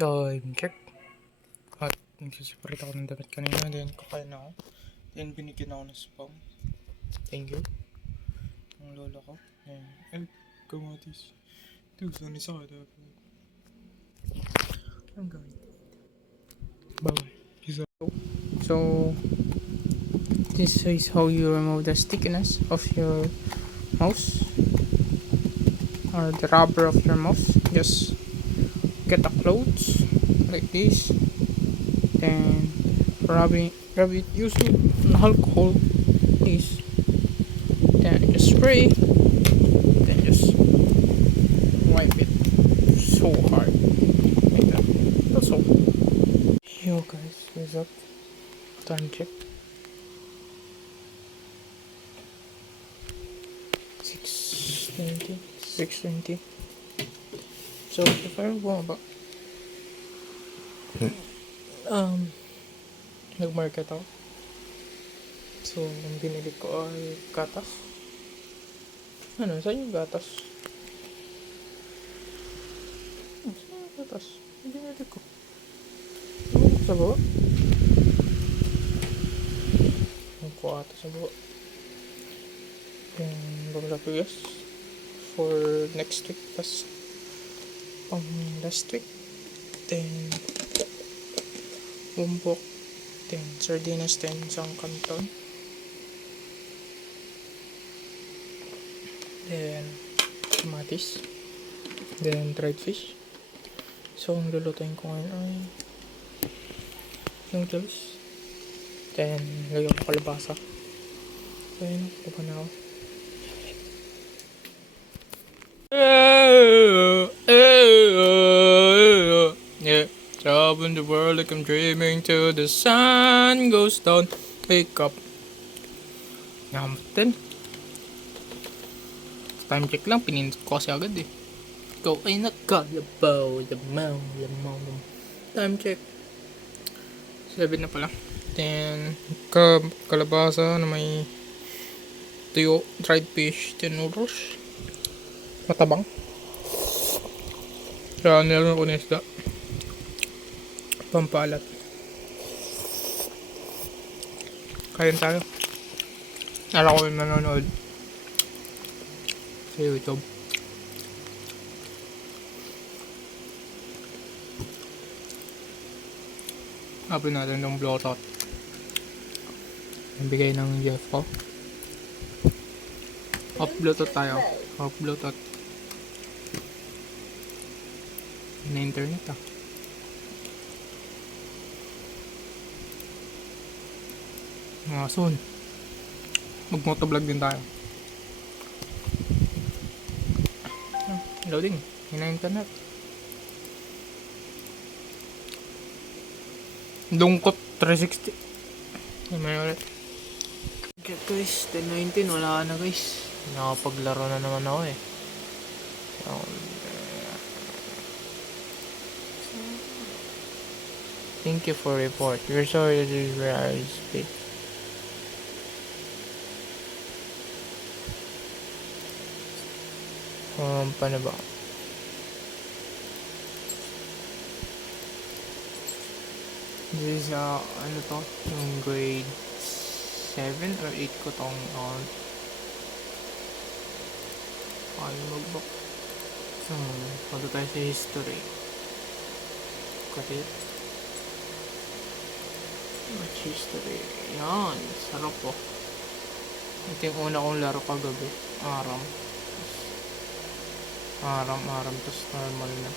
Time check. At nagsiseparate ako ng damit kanina. Then kakain ako. Then binigyan ako ng spam. Thank you. Ang lola ko. Ayan. Ay, kamatis. Ito, sunny sa kada. I'm going to eat. Bye-bye. Peace out. So, this is how you remove the stickiness of your mouse. Or the rubber of your mouse. Just get the clothes like this, then rub it using alcohol, this, then just spray, then just wipe it so hard like that. That's all. Yo guys, what's up? Time check. 6:20. So if I bumaba, nag-market ako. So ang binili ko ay gatas. Ano, saan yung gatas? Saan yung gatas? Ang binili ko. Sa baba? Ang ko ata sa baba. Yung bumila ko yes for next week. Tapos last week, then bumbok, then sardinas, then isang kanton, then kamatis, then dried fish. So ang lulutuin ko ngayon ay noodles, then lagyan ko kalabasa. So yun, kuha na ako. Yeah, job in the world like I'm dreaming till the sun goes down. Wake up. Yaman. Time check lang, pininit ko kasi agad eh. Ikaw ay nakalabaw. Lamaw. Time check. 7 na pala. Then, kalabasa na may tuyo, dried fish, then noodles. Matabang. Kaya nilalang ko na isda. Pampalat. Kain tayo. Nala ko yung nanonood sa YouTube. Upload natin yung Bluetooth. Ang bigay ng Jeff ko. Off Bluetooth tayo. Off Bluetooth. Na internet ah. Soon. Mag-motovlog din tayo. Loading. Hina internet. Dungkot 360. May ulit. Okay guys, 10:19 wala na guys. Nakapaglaro na naman ako eh. Thank you for report. We're sorry that this is where I speak. Paano ba? This is ano to? Yung grade 7 or 8 ko tong paano mag-book? Punta tayo sa history. Kasi much history. Yan, sarap po. Ito yung una kong laro kagabi. Aram, tapos normal na.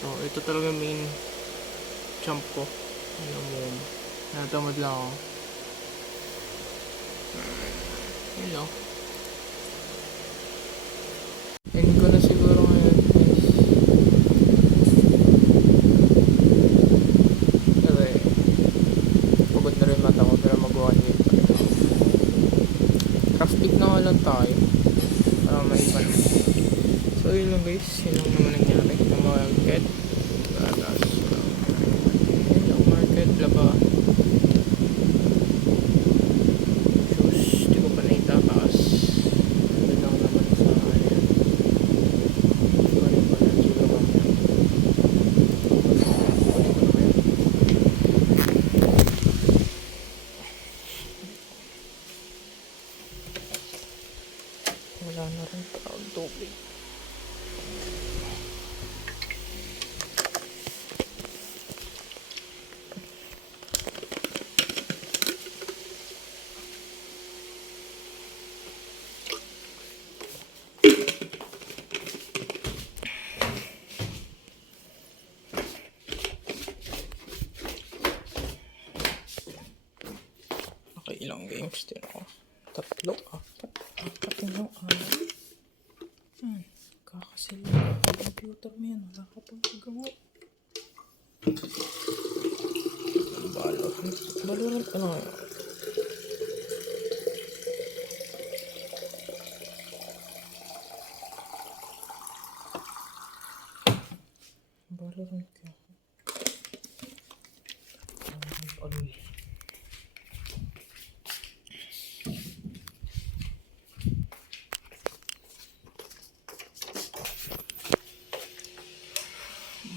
So, ito talaga main jump ko. Ano mo, natamad lang ako. Yun lang. End ko na siguro ngayon. Pagod na rin mata ko, pero mag-1 week. Traffic na nga lang tayo. Para maipan. So yun lang guys, yun lang naman nangyari na market. Tapos yun lang market, laba. Shoes, di ko pa naitakas. Yun lang naman sa akin. Hindi ko rin pala siguro mamaya. games din ako. 3, 4, 5. Yan. Kakasilip ang computer mo yan. Nakakapagawa. Valorant ano nga. Valorant ka. Ano?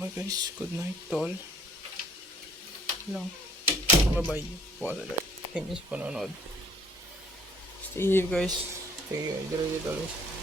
Bye guys, good night tol. Lang. Bye-bye. Thank you sa panonood. Stay safe guys. Stay hydrated always.